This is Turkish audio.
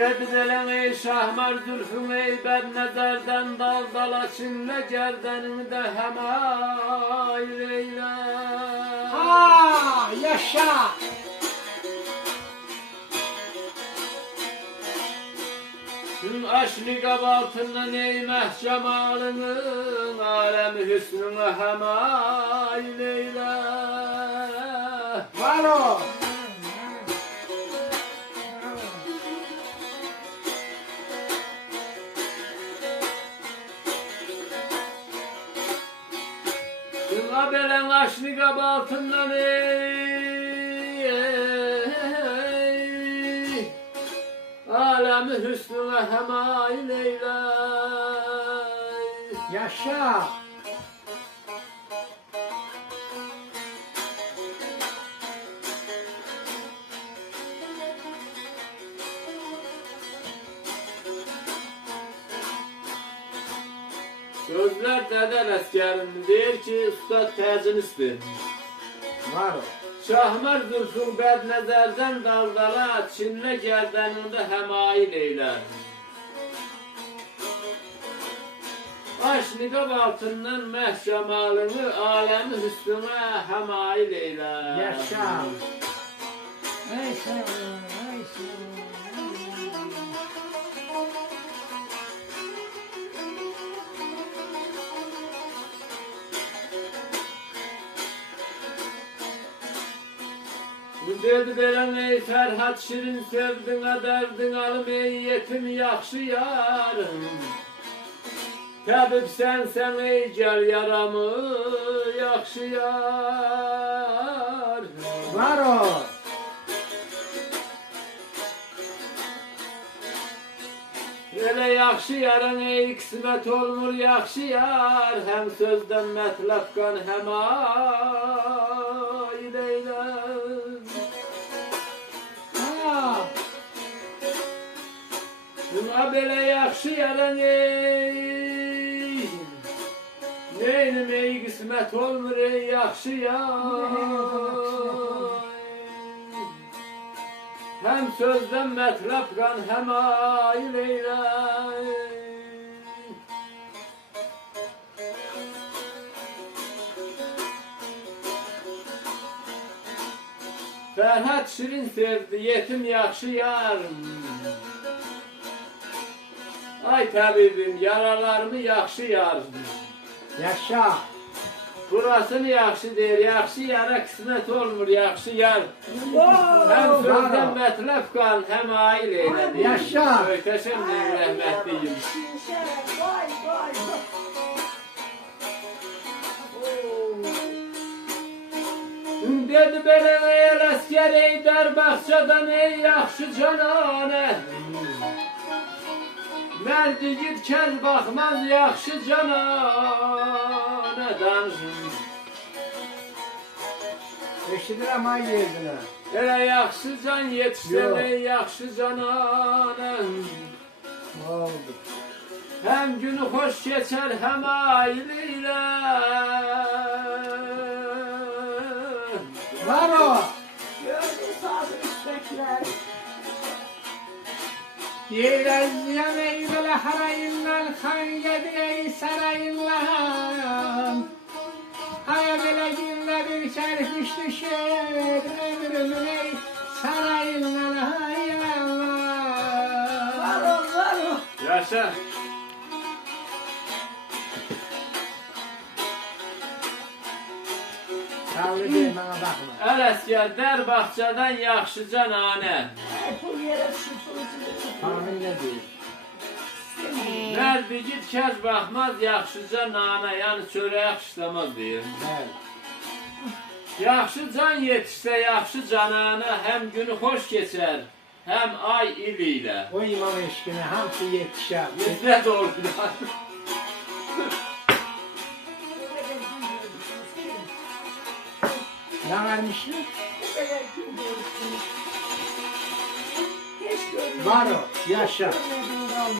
Dediler ey şahmar zülfün ey bednezerden dal dala çinle gerdenini de hemayl eyle. Ha yaşa. Tüm aşlı kabaltından eymeh cemalının alemi hüsnüne hemayl eyle. Var o. Tüm abelen aşlı kabaltından alemi hüsnüne hemayl eyle. Yaşa. Sözler deden eskerin der ki üstad tecinisti. Var o. Şahmar zülfün bednezerden daldala çinle gerdeninde hemayl eyler. Aşniqab altından mehcemalını alemi hüsnüne hemayl eyler. Yaşa. Ay sen, ay sen. Dedi veren ey Ferhat şirin sevdin derdin alım ey yetim yakşı yarım. Tabip sen ey gel yaramı yakşı yar. Var o. Öyle yakşı yarın ey kısmet olmur yakşı yar. Hem sözden metlefkan hem ayl eyler. Ha. Buna böyle yakşı yarın ey. Neynim ey kısmet olmur ey yakşı yar. Hem sözden metlefkan hem ayl eyler. Ferhat şirin sevdi yetim yakşı yar. Ay tabibim yaralarımı yakşı yar. Yaşa. Burasını yakşı der, yakşı yara kısmet olmur yakşı yar. Hem sözden metlef kan hem aile eyledi. Yaşa. Öteşem diyeyim rahmetliyim. Vay vay. Dedi belen ey asker ey Derbahçe'den ey yakşı canane. Merdi git kez bakmaz yakşı cananeden. Eşidir ama yerdine. Ele yakşı can yetişsen ey yakşı cananen. Oldu. Hem günü hoş geçer hem aileyle. Var o. Gördün sağlık istekler. Yeğrenziyan eyle harayından kan yedi ey sarayından. Haya bile günde bir çarpış düşer ömrümün ey sarayından hay Allah. Var o. Yaşa. Sağlı değil bana bakma. El esker Derbahçe'den yakşı canane. Hep bu yere sıfırcılık. Tahmin ne değil. Merdi git kez bakmaz yakşı canane. Yani çöre yakışlamaz diyor. Evet. Yaxşı can yetişsə yaxşı canana hem günü hoş geçer hem ay iliyle. O imam eşkine hamsi yetişer. Bizde de ordular. Ne vermişler? Hiç görmedim. Var o. Yaşa. Görmedim.